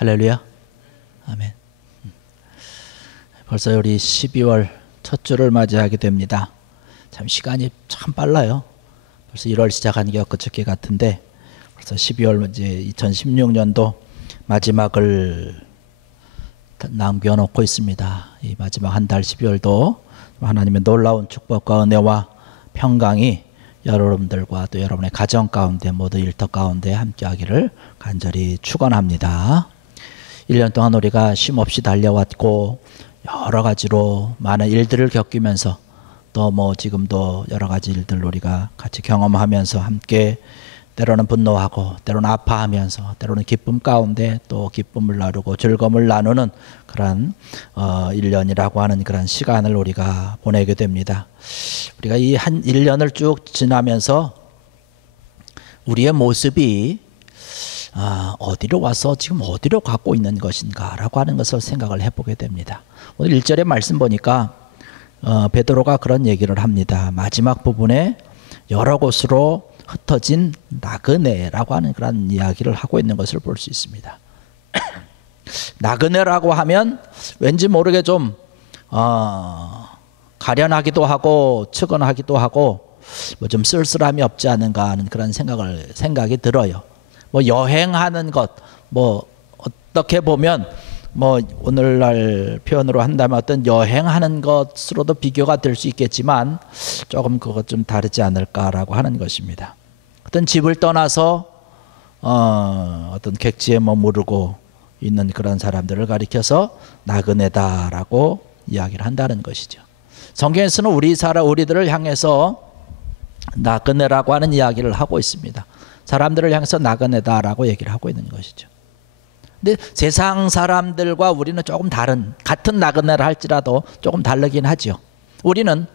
할렐루야. 아멘. 벌써 우리 12월 첫 주를 맞이하게 됩니다. 참 시간이 참 빨라요. 벌써 1월 시작하는 게 엊그저께 같은데 벌써 12월 이제 2016년도 마지막을 남겨놓고 있습니다. 이 마지막 한 달 12월도 하나님의 놀라운 축복과 은혜와 평강이 여러분들과 또 여러분의 가정 가운데 모두 일터 가운데 함께하기를 간절히 축원합니다. 1년 동안 우리가 쉼없이 달려왔고 여러 가지로 많은 일들을 겪으면서 또 뭐 지금도 여러 가지 일들 우리가 같이 경험하면서 함께 때로는 분노하고 때로는 아파하면서 때로는 기쁨 가운데 또 기쁨을 나누고 즐거움을 나누는 그런 1년이라고 하는 그런 시간을 우리가 보내게 됩니다. 우리가 이 한 1년을 쭉 지나면서 우리의 모습이 어디로 와서 지금 어디로 가고 있는 것인가 라고 하는 것을 생각을 해보게 됩니다. 오늘 1절의 말씀 보니까 베드로가 그런 얘기를 합니다. 마지막 부분에 여러 곳으로 흩어진 나그네라고 하는 그런 이야기를 하고 있는 것을 볼 수 있습니다. 나그네라고 하면 왠지 모르게 좀 가련하기도 하고 측은하기도 하고 뭐 좀 쓸쓸함이 없지 않은가 하는 그런 생각이 들어요. 뭐 여행하는 것, 뭐 어떻게 보면 뭐 오늘날 표현으로 한다면 어떤 여행하는 것으로도 비교가 될 수 있겠지만 조금 그것 좀 다르지 않을까라고 하는 것입니다. 어떤 집을 떠나서 어떤 객지에 머무르고 있는 그런 사람들을 가리켜서 나그네다라고 이야기를 한다는 것이죠. 성경에서는 우리들을 향해서 나그네라고 하는 이야기를 하고 있습니다. 사람들을 향해서 나그네다라고 얘기를 하고 있는 것이죠. 근데 세상 사람들과 우리는 조금 다른, 같은 나그네를 할지라도 조금 다르긴 하죠. 우리는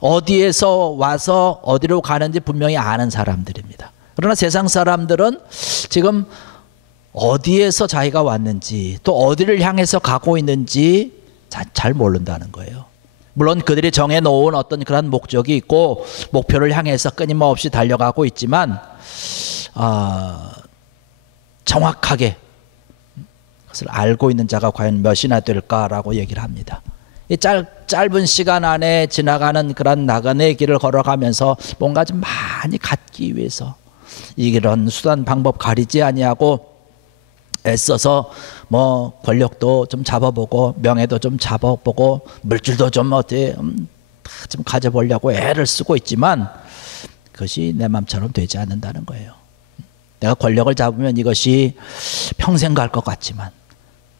어디에서 와서 어디로 가는지 분명히 아는 사람들입니다. 그러나 세상 사람들은 지금 어디에서 자기가 왔는지 또 어디를 향해서 가고 있는지 잘 모른다는 거예요. 물론 그들이 정해놓은 어떤 그런 목적이 있고 목표를 향해서 끊임없이 달려가고 있지만 정확하게 그것을 알고 있는 자가 과연 몇이나 될까라고 얘기를 합니다. 이 짧은 시간 안에 지나가는 그런 나그네의 길을 걸어가면서 뭔가 좀 많이 갖기 위해서 이런 수단 방법 가리지 아니하고 애써서 뭐 권력도 좀 잡아보고 명예도 좀 잡아보고 물질도 좀 어떻게 좀 가져보려고 애를 쓰고 있지만 그것이 내 맘처럼 되지 않는다는 거예요. 내가 권력을 잡으면 이것이 평생 갈 것 같지만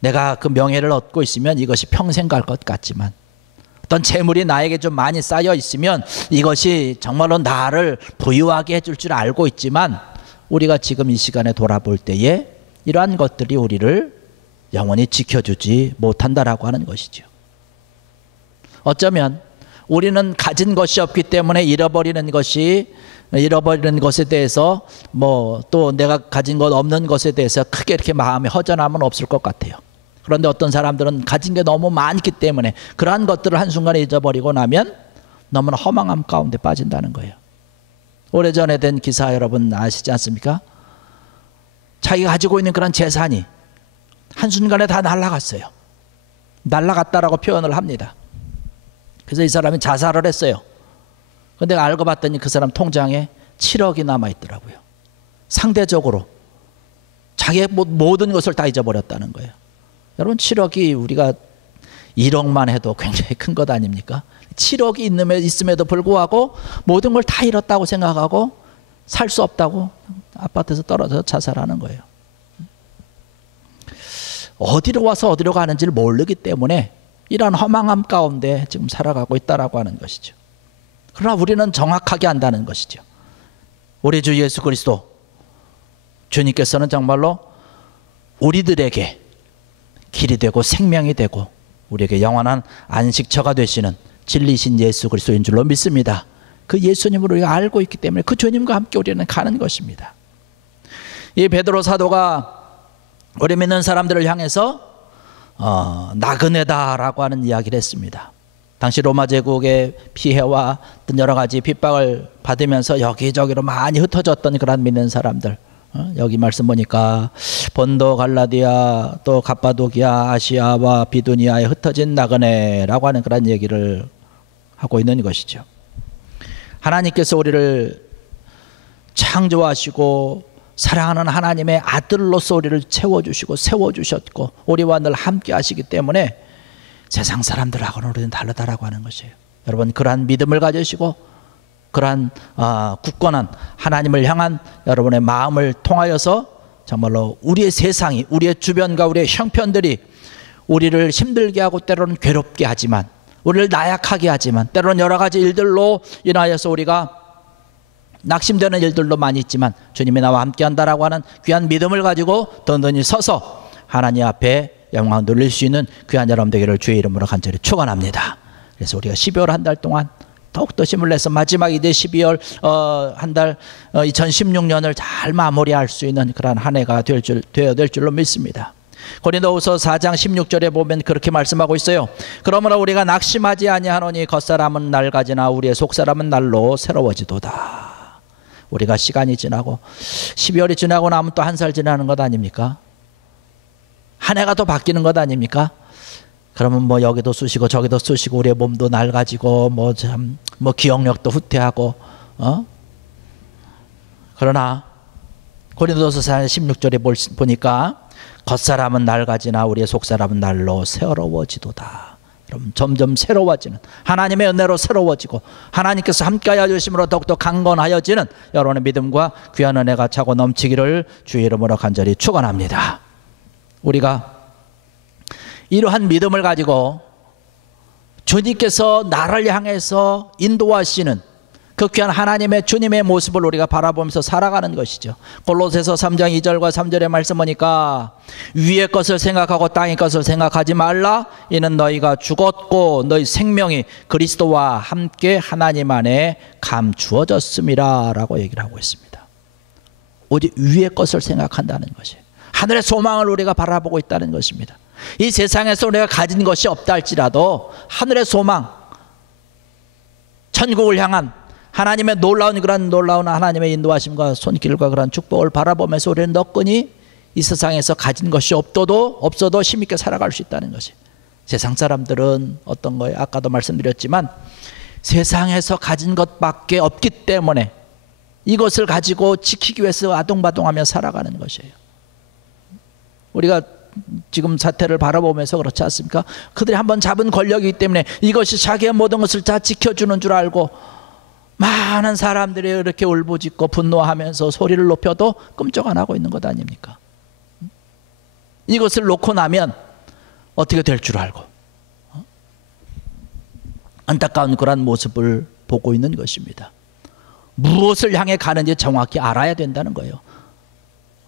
내가 그 명예를 얻고 있으면 이것이 평생 갈 것 같지만 어떤 재물이 나에게 좀 많이 쌓여 있으면 이것이 정말로 나를 부유하게 해줄 줄 알고 있지만 우리가 지금 이 시간에 돌아볼 때에 이러한 것들이 우리를 영원히 지켜주지 못한다라고 하는 것이죠. 어쩌면 우리는 가진 것이 없기 때문에 잃어버리는 것에 대해서 뭐 또 내가 가진 것 없는 것에 대해서 크게 이렇게 마음에 허전함은 없을 것 같아요. 그런데 어떤 사람들은 가진 게 너무 많기 때문에 그러한 것들을 한순간에 잊어버리고 나면 너무나 허망함 가운데 빠진다는 거예요. 오래전에 된 기사 여러분 아시지 않습니까? 자기가 가지고 있는 그런 재산이 한순간에 다 날아갔어요. 날아갔다라고 표현을 합니다. 그래서 이 사람이 자살을 했어요. 그런데 알고 봤더니 그 사람 통장에 7억이 남아있더라고요. 상대적으로 자기의 모든 것을 다 잊어버렸다는 거예요. 여러분 7억이 우리가 1억만 해도 굉장히 큰 것 아닙니까? 7억이 있음에도 불구하고 모든 걸 다 잃었다고 생각하고 살 수 없다고 아파트에서 떨어져서 자살하는 거예요. 어디로 와서 어디로 가는지를 모르기 때문에 이런 허망함 가운데 지금 살아가고 있다라고 하는 것이죠. 그러나 우리는 정확하게 안다는 것이죠. 우리 주 예수 그리스도 주님께서는 정말로 우리들에게 길이 되고 생명이 되고 우리에게 영원한 안식처가 되시는 진리신 예수 그리스도인 줄로 믿습니다. 그 예수님을 우리가 알고 있기 때문에 그 주님과 함께 우리는 가는 것입니다. 이 베드로 사도가 우리 믿는 사람들을 향해서 나그네다라고 하는 이야기를 했습니다. 당시 로마 제국의 피해와 어떤 여러 가지 핍박을 받으면서 여기저기로 많이 흩어졌던 그런 믿는 사람들, 여기 말씀 보니까 본도, 갈라디아, 또 갑바도기아, 아시아와 비두니아에 흩어진 나그네라고 하는 그런 얘기를 하고 있는 것이죠. 하나님께서 우리를 창조하시고 사랑하는 하나님의 아들로서 우리를 채워주시고 세워주셨고 우리와 늘 함께 하시기 때문에 세상 사람들하고는 우리는 다르다라고 하는 것이에요. 여러분, 그러한 믿음을 가지시고 그러한 굳건한 하나님을 향한 여러분의 마음을 통하여서 정말로 우리의 세상이, 우리의 주변과 우리의 형편들이 우리를 힘들게 하고 때로는 괴롭게 하지만, 우리를 나약하게 하지만, 때로는 여러 가지 일들로 인하여서 우리가 낙심되는 일들도 많이 있지만 주님이 나와 함께 한다라고 하는 귀한 믿음을 가지고 든든히 서서 하나님 앞에 영광 돌릴 수 있는 귀한 여러분 되기를 주의 이름으로 간절히 축원합니다. 그래서 우리가 12월 한 달 동안 더욱더 힘을 내서 마지막 이제 12월 한 달 2016년을 잘 마무리할 수 있는 그런 한 해가 되어야 될 줄로 믿습니다. 고린도후서 4장 16절에 보면 그렇게 말씀하고 있어요. 그러므로 우리가 낙심하지 아니하노니 겉사람은 낡아지나 우리의 속사람은 날로 새로워지도다. 우리가 시간이 지나고 12월이 지나고 나면 또 한 살 지나는 것 아닙니까? 한 해가 또 바뀌는 것 아닙니까? 그러면 뭐 여기도 쑤시고 저기도 쑤시고 우리의 몸도 낡아지고 뭐 기억력도 후퇴하고 그러나 고린도서 4장 16절에 보니까 겉사람은 낡아지나 우리의 속사람은 날로 새로워지도다. 그럼 점점 새로워지는, 하나님의 은혜로 새로워지고 하나님께서 함께하여 주심으로 더욱더 강건하여지는 여러분의 믿음과 귀한 은혜가 차고 넘치기를 주의 이름으로 간절히 축원합니다. 우리가 이러한 믿음을 가지고 주님께서 나를 향해서 인도하시는 그 귀한 하나님의 주님의 모습을 우리가 바라보면서 살아가는 것이죠. 골로새서 3장 2절과 3절의 말씀 보니까 위의 것을 생각하고 땅의 것을 생각하지 말라. 이는 너희가 죽었고 너희 생명이 그리스도와 함께 하나님 안에 감추어졌음이라 라고 얘기를 하고 있습니다. 오직 위의 것을 생각한다는 것이에요. 하늘의 소망을 우리가 바라보고 있다는 것입니다. 이 세상에서 우리가 가진 것이 없다 할지라도 하늘의 소망, 천국을 향한 하나님의 놀라운 하나님의 인도하심과 손길과 그런 축복을 바라보면서 우리는 너끈히 이 세상에서 가진 것이 없어도 힘있게 살아갈 수 있다는 것이. 세상 사람들은 어떤 거예요? 아까도 말씀드렸지만 세상에서 가진 것밖에 없기 때문에 이것을 가지고 지키기 위해서 아동바동하며 살아가는 것이에요. 우리가 지금 사태를 바라보면서 그렇지 않습니까? 그들이 한번 잡은 권력이기 때문에 이것이 자기의 모든 것을 다 지켜주는 줄 알고 많은 사람들이 이렇게 울부짖고 분노하면서 소리를 높여도 끔찍 안 하고 있는 것 아닙니까? 이것을 놓고 나면 어떻게 될 줄 알고 안타까운 그런 모습을 보고 있는 것입니다. 무엇을 향해 가는지 정확히 알아야 된다는 거예요.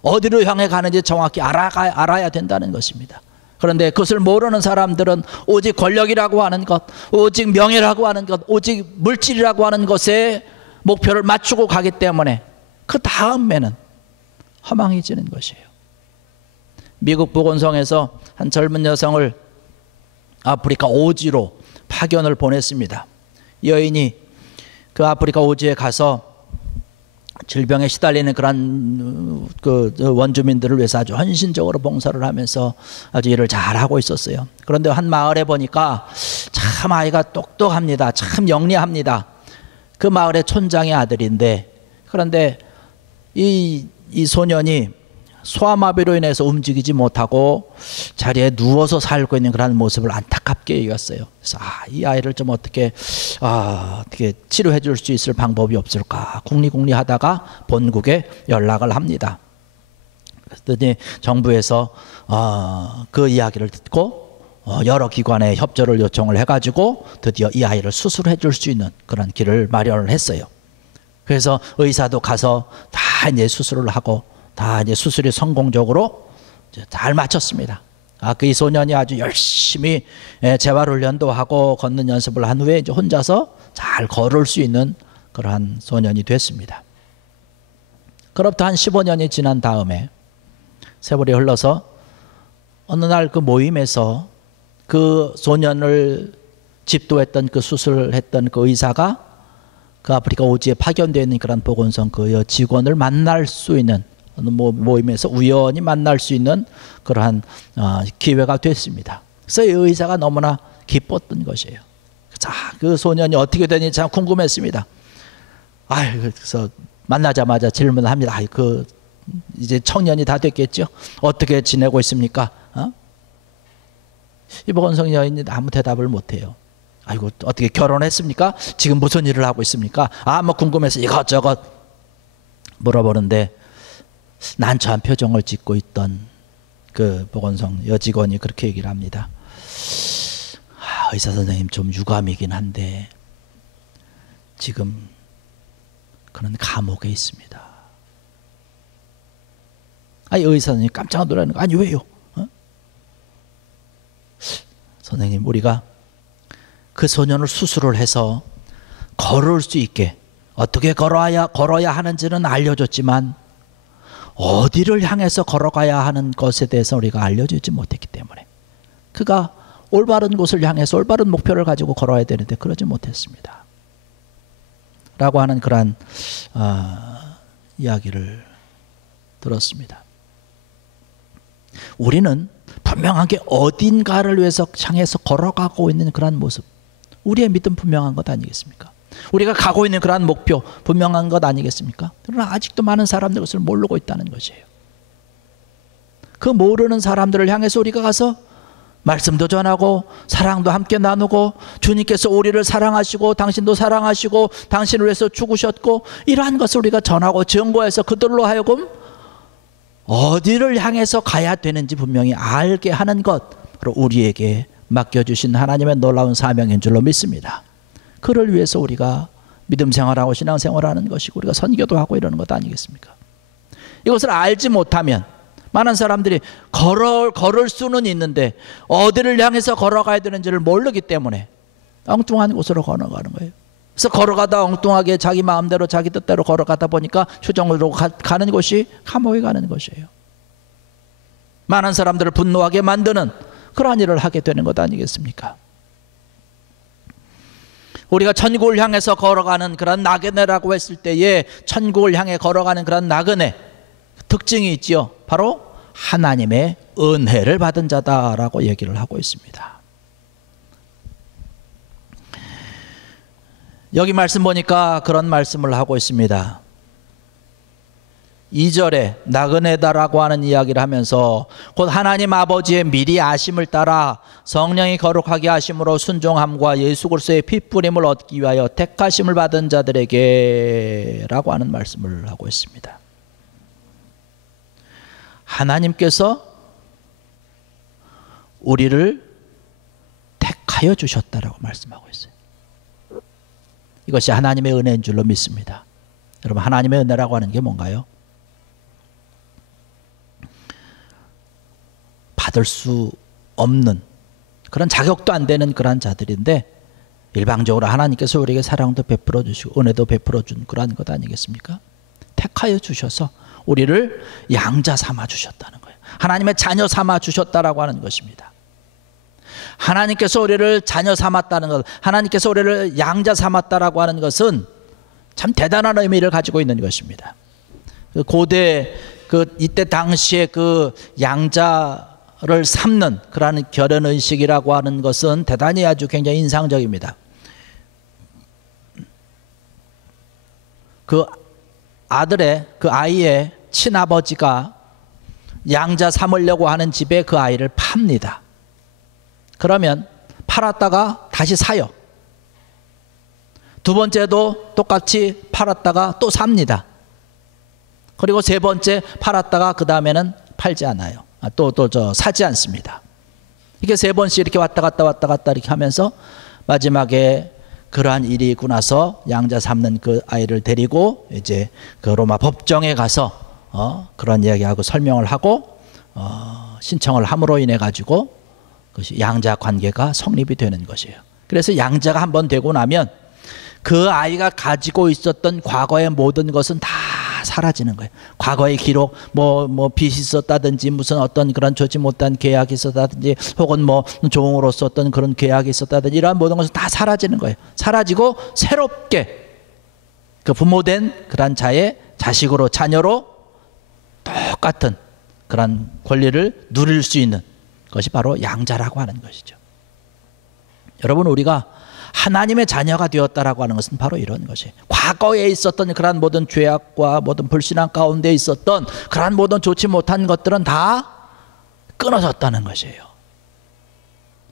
어디로 향해 가는지 정확히 알아야 된다는 것입니다. 그런데 그것을 모르는 사람들은 오직 권력이라고 하는 것, 오직 명예라고 하는 것, 오직 물질이라고 하는 것에 목표를 맞추고 가기 때문에 그 다음에는 허망해지는 것이에요. 미국 보건성에서 한 젊은 여성을 아프리카 오지로 파견을 보냈습니다. 여인이 그 아프리카 오지에 가서 질병에 시달리는 그런 그 원주민들을 위해서 아주 헌신적으로 봉사를 하면서 아주 일을 잘하고 있었어요. 그런데 한 마을에 보니까 참 아이가 똑똑합니다. 참 영리합니다. 그 마을의 촌장의 아들인데, 그런데 이 소년이 소아마비로 인해서 움직이지 못하고 자리에 누워서 살고 있는 그런 모습을 안타깝게 여겼어요. 그래서 이 아이를 좀 어떻게 치료해 줄 수 있을 방법이 없을까 궁리하다가 본국에 연락을 합니다. 그랬더니 정부에서 그 이야기를 듣고 여러 기관에 협조를 요청을 해가지고 드디어 이 아이를 수술해 줄 수 있는 그런 길을 마련을 했어요. 그래서 의사도 가서 다 이제 수술을 하고 다 이제 수술이 성공적으로 잘 마쳤습니다. 그 이 소년이 아주 열심히 재활훈련도 하고 걷는 연습을 한 후에 이제 혼자서 잘 걸을 수 있는 그러한 소년이 됐습니다. 그로부터 한 15년이 지난 다음에 세월이 흘러서 어느 날 그 모임에서 그 소년을 집도했던 그 수술했던 그 의사가 그 아프리카 오지에 파견되어 있는 그런 보건성 그 직원을 만날 수 있는 모임에서 우연히 만날 수 있는 그러한 기회가 됐습니다. 그래서 이 의사가 너무나 기뻤던 것이에요. 자, 그 소년이 어떻게 되는지 참 궁금했습니다. 그래서 만나자마자 질문을 합니다. 이제 청년이 다 됐겠죠? 어떻게 지내고 있습니까? 이 보건성 여인이 아무 대답을 못해요. 아이고, 어떻게 결혼했습니까? 지금 무슨 일을 하고 있습니까? 뭐 궁금해서 이것저것 물어보는데 난처한 표정을 짓고 있던 그 보건성 여직원이 그렇게 얘기를 합니다. 의사 선생님, 좀 유감이긴 한데 지금 그는 감옥에 있습니다. 의사 선생님 깜짝 놀라는 거. 아니, 왜요? 선생님, 우리가 그 소년을 수술을 해서 걸을 수 있게 어떻게 걸어야 하는지는 알려줬지만 어디를 향해서 걸어가야 하는 것에 대해서 우리가 알려주지 못했기 때문에 그가 올바른 곳을 향해서 올바른 목표를 가지고 걸어야 되는데 그러지 못했습니다. 라고 하는 그러한 이야기를 들었습니다. 우리는 분명하게 어딘가를 위해서 향해서 걸어가고 있는 그러한 모습, 우리의 믿음 분명한 것 아니겠습니까? 우리가 가고 있는 그러한 목표 분명한 것 아니겠습니까? 그러나 아직도 많은 사람들이 그것을 모르고 있다는 것이에요. 그 모르는 사람들을 향해서 우리가 가서 말씀도 전하고 사랑도 함께 나누고 주님께서 우리를 사랑하시고 당신도 사랑하시고 당신을 위해서 죽으셨고 이러한 것을 우리가 전하고 증거해서 그들로 하여금 어디를 향해서 가야 되는지 분명히 알게 하는 것, 바로 우리에게 맡겨주신 하나님의 놀라운 사명인 줄로 믿습니다. 그를 위해서 우리가 믿음 생활하고 신앙 생활하는 것이고 우리가 선교도 하고 이러는 것 아니겠습니까? 이것을 알지 못하면 많은 사람들이 걸을 수는 있는데 어디를 향해서 걸어가야 되는지를 모르기 때문에 엉뚱한 곳으로 걸어가는 거예요. 그래서 걸어가다 엉뚱하게 자기 마음대로 자기 뜻대로 걸어가다 보니까 추정으로 가는 곳이 감옥에 가는 것이에요. 많은 사람들을 분노하게 만드는 그러한 일을 하게 되는 것 아니겠습니까? 우리가 천국을 향해서 걸어가는 그런 나그네라고 했을 때에 천국을 향해 걸어가는 그런 나그네 특징이 있지요. 바로 하나님의 은혜를 받은 자다라고 얘기를 하고 있습니다. 여기 말씀 보니까 그런 말씀을 하고 있습니다. 2절에 나그네다라고 하는 이야기를 하면서 곧 하나님 아버지의 미리 아심을 따라 성령이 거룩하게 하심으로 순종함과 예수 그리스도의 핏부림을 얻기 위하여 택하심을 받은 자들에게 라고 하는 말씀을 하고 있습니다. 하나님께서 우리를 택하여 주셨다라고 말씀하고 있어요. 이것이 하나님의 은혜인 줄로 믿습니다. 여러분, 하나님의 은혜라고 하는 게 뭔가요? 받을 수 없는 그런 자격도 안 되는 그런 자들인데 일방적으로 하나님께서 우리에게 사랑도 베풀어 주시고 은혜도 베풀어 준 그러한 것 아니겠습니까? 택하여 주셔서 우리를 양자 삼아 주셨다는 거예요. 하나님의 자녀 삼아 주셨다라고 하는 것입니다. 하나님께서 우리를 자녀 삼았다는 것, 하나님께서 우리를 양자 삼았다라고 하는 것은 참 대단한 의미를 가지고 있는 것입니다. 고대 이때 당시에 그 양자를 삼는 그러한 결혼 의식이라고 하는 것은 대단히 아주 굉장히 인상적입니다. 그 아이의 친아버지가 양자 삼으려고 하는 집에 그 아이를 팝니다. 그러면 팔았다가 다시 사요. 두 번째도 똑같이 팔았다가 또 삽니다. 그리고 세 번째 팔았다가 그 다음에는 팔지 않아요. 사지 않습니다. 이렇게 세 번씩 이렇게 왔다 갔다 이렇게 하면서 마지막에 그러한 일이 있고 나서 양자 삼는 그 아이를 데리고 이제 그 로마 법정에 가서 그런 이야기하고 설명을 하고 신청을 함으로 인해 가지고 그것이 양자 관계가 성립이 되는 것이에요. 그래서 양자가 한번 되고 나면 그 아이가 가지고 있었던 과거의 모든 것은 다 사라지는 거예요. 과거의 기록, 빚이 있었다든지 무슨 어떤 그런 좋지 못한 계약이 있었다든지 혹은 종으로서 어떤 그런 계약이 있었다든지 이러한 모든 것은 다 사라지는 거예요. 사라지고 새롭게 그 부모된 그런 자의 자식으로 자녀로 또 똑같은 그런 권리를 누릴 수 있는 것이 바로 양자라고 하는 것이죠. 여러분, 우리가 하나님의 자녀가 되었다라고 하는 것은 바로 이런 것이에요. 과거에 있었던 그러한 모든 죄악과 모든 불신앙 가운데 있었던 그러한 모든 좋지 못한 것들은 다 끊어졌다는 것이에요.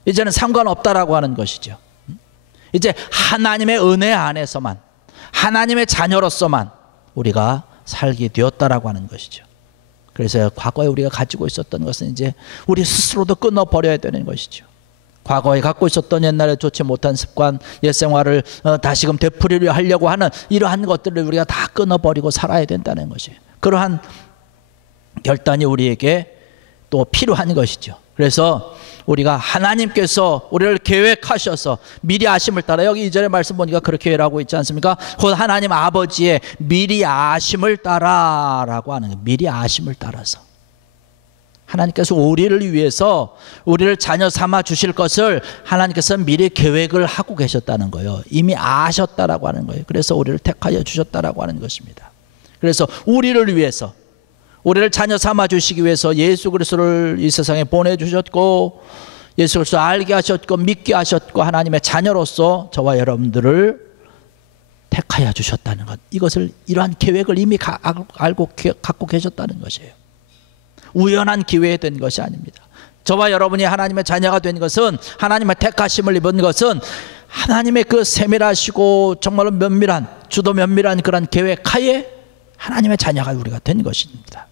이제는 상관없다라고 하는 것이죠. 이제 하나님의 은혜 안에서만, 하나님의 자녀로서만 우리가 살게 되었다라고 하는 것이죠. 그래서 과거에 우리가 가지고 있었던 것은 이제 우리 스스로도 끊어버려야 되는 것이죠. 과거에 갖고 있었던 옛날에 좋지 못한 습관, 옛 생활을 다시금 되풀이를 하려고 하는 이러한 것들을 우리가 다 끊어버리고 살아야 된다는 것이에요. 그러한 결단이 우리에게 또 필요한 것이죠. 그래서 우리가 하나님께서 우리를 계획하셔서 미리 아심을 따라, 여기 2절의 말씀 보니까 그렇게 하고 있지 않습니까? 곧 하나님 아버지의 미리 아심을 따라라고 하는 거예요. 미리 아심을 따라서 하나님께서 우리를 위해서 우리를 자녀 삼아 주실 것을 하나님께서 미리 계획을 하고 계셨다는 거예요. 이미 아셨다라고 하는 거예요. 그래서 우리를 택하여 주셨다라고 하는 것입니다. 그래서 우리를 위해서, 우리를 자녀 삼아 주시기 위해서 예수 그리스도를 이 세상에 보내주셨고, 예수 그리스도 알게 하셨고 믿게 하셨고 하나님의 자녀로서 저와 여러분들을 택하여 주셨다는 것, 이것을, 이러한 계획을 이미 알고 갖고 계셨다는 것이에요. 우연한 기회에 된 것이 아닙니다. 저와 여러분이 하나님의 자녀가 된 것은, 하나님의 택하심을 입은 것은 하나님의 그 세밀하시고 정말로 면밀한, 주도 면밀한 그런 계획하에 하나님의 자녀가 우리가 된 것입니다.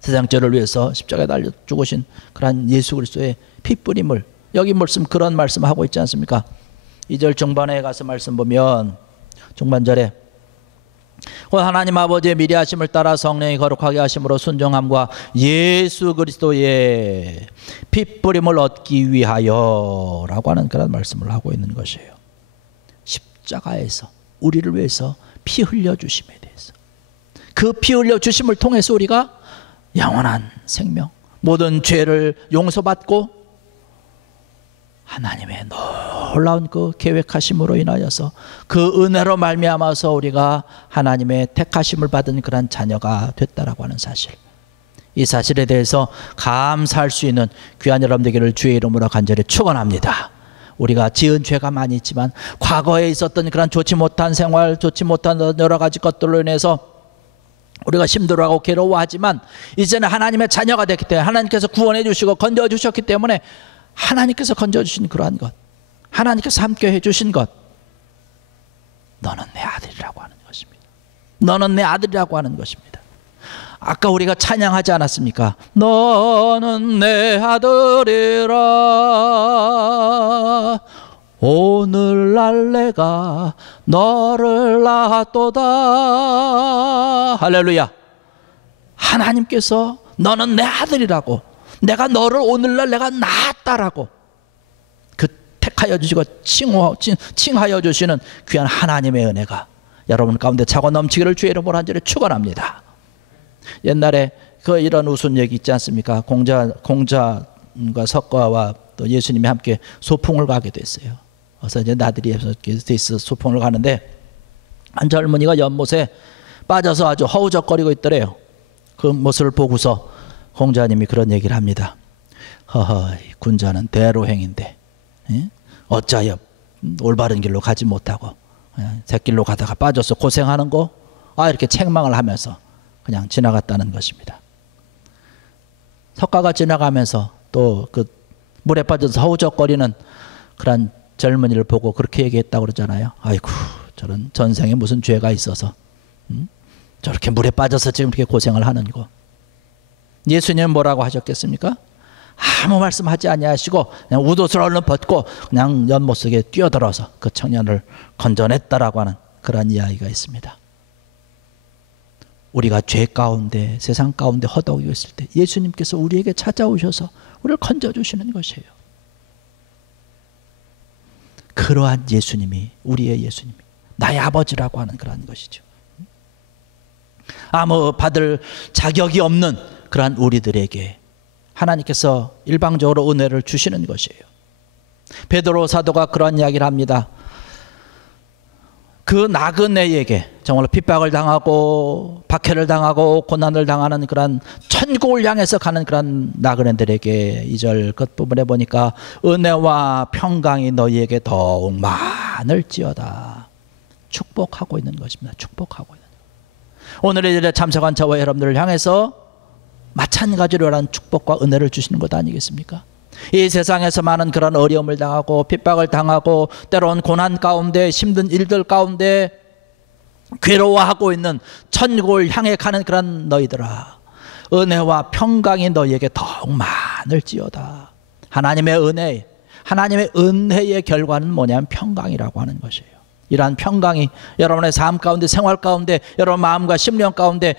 세상 죄를 위해서 십자가에 달려 죽으신 그러한 예수 그리스도의 피뿌림을, 여기 말씀 그런 말씀하고 있지 않습니까? 2절 중반에 가서 말씀 보면, 중반절에 곧 하나님 아버지의 미리 하심을 따라 성령이 거룩하게 하심으로 순종함과 예수 그리스도의 피뿌림을 얻기 위하여 라고 하는 그런 말씀을 하고 있는 것이에요. 십자가에서 우리를 위해서 피 흘려주심에 대해서, 그 피 흘려주심을 통해서 우리가 영원한 생명, 모든 죄를 용서받고 하나님의 놀라운 그 계획하심으로 인하여서 그 은혜로 말미암아서 우리가 하나님의 택하심을 받은 그런 자녀가 됐다라고 하는 사실, 이 사실에 대해서 감사할 수 있는 귀한 여러분 되기를 주의 이름으로 간절히 축원합니다. 우리가 지은 죄가 많이 있지만 과거에 있었던 그런 좋지 못한 생활, 좋지 못한 여러 가지 것들로 인해서 우리가 힘들어하고 괴로워하지만 이제는 하나님의 자녀가 됐기 때문에, 하나님께서 구원해 주시고 건져 주셨기 때문에, 하나님께서 건져 주신 그러한 것, 하나님께서 함께 해 주신 것, 너는 내 아들이라고 하는 것입니다. 너는 내 아들이라고 하는 것입니다. 아까 우리가 찬양하지 않았습니까? 너는 내 아들이라, 오늘날 내가 너를 낳았도다. 할렐루야. 하나님께서 너는 내 아들이라고, 내가 너를 오늘날 내가 낳았다라고 그 택하여 주시고 칭하여 주시는 귀한 하나님의 은혜가 여러분 가운데 차고 넘치기를 주의 이름으로 간절히 축원합니다. 옛날에 그 이런 웃은 얘기 있지 않습니까? 공자과 석가와 또 예수님이 함께 소풍을 가게 됐어요. 그래서 이제 나들이 돼서 소풍을 가는데 한 젊은이가 연못에 빠져서 아주 허우적거리고 있더래요. 그 모습을 보고서 공자님이 그런 얘기를 합니다. 허허, 군자는 대로행인데 어찌하여 올바른 길로 가지 못하고 샛길로 가다가 빠져서 고생하는 거, 이렇게 책망을 하면서 그냥 지나갔다는 것입니다. 석가가 지나가면서 또 그 물에 빠져서 허우적거리는 그런 젊은이를 보고 그렇게 얘기했다고 그러잖아요. 아이고, 저런 전생에 무슨 죄가 있어서 저렇게 물에 빠져서 지금 이렇게 고생을 하는 거. 예수님은 뭐라고 하셨겠습니까? 아무 말씀하지 아니하시고 그냥 웃옷을 얼른 벗고 그냥 연못 속에 뛰어들어서 그 청년을 건져냈다라고 하는 그런 이야기가 있습니다. 우리가 죄 가운데, 세상 가운데 허덕이고 있을 때 예수님께서 우리에게 찾아오셔서 우리를 건져주시는 것이에요. 그러한 예수님이, 우리의 예수님이 나의 아버지라고 하는 그러한 것이죠. 아무 받을 자격이 없는 그러한 우리들에게 하나님께서 일방적으로 은혜를 주시는 것이에요. 베드로 사도가 그런 이야기를 합니다. 그 나그네에게 정말로 핍박을 당하고 박해를 당하고 고난을 당하는 그런 천국을 향해서 가는 그런 나그네들에게 2절 끝부분에 보니까 은혜와 평강이 너희에게 더욱 많을지어다. 축복하고 있는 것입니다. 축복하고 있는 것. 오늘의 일에 참석한 저와 여러분들을 향해서 마찬가지로 하는 축복과 은혜를 주시는 것 아니겠습니까? 이 세상에서 많은 그런 어려움을 당하고 핍박을 당하고 때로는 고난 가운데 힘든 일들 가운데 괴로워하고 있는 천국을 향해 가는 그런 너희들아, 은혜와 평강이 너희에게 더욱 많을지어다. 하나님의 은혜, 하나님의 은혜의 결과는 뭐냐면 평강이라고 하는 것이에요. 이러한 평강이 여러분의 삶 가운데, 생활 가운데, 여러분 마음과 심령 가운데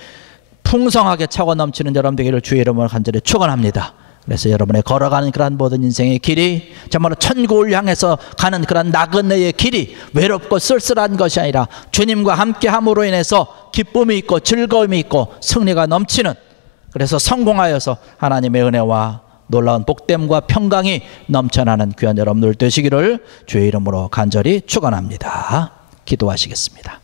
풍성하게 차고 넘치는 여러분 되기를 주의 이름으로 간절히 축원합니다. 그래서 여러분의 걸어가는 그런 모든 인생의 길이 정말로 천국을 향해서 가는 그런 나그네의 길이 외롭고 쓸쓸한 것이 아니라 주님과 함께 함으로 인해서 기쁨이 있고 즐거움이 있고 승리가 넘치는, 그래서 성공하여서 하나님의 은혜와 놀라운 복됨과 평강이 넘쳐나는 귀한 여러분들 되시기를 주의 이름으로 간절히 축원합니다. 기도하시겠습니다.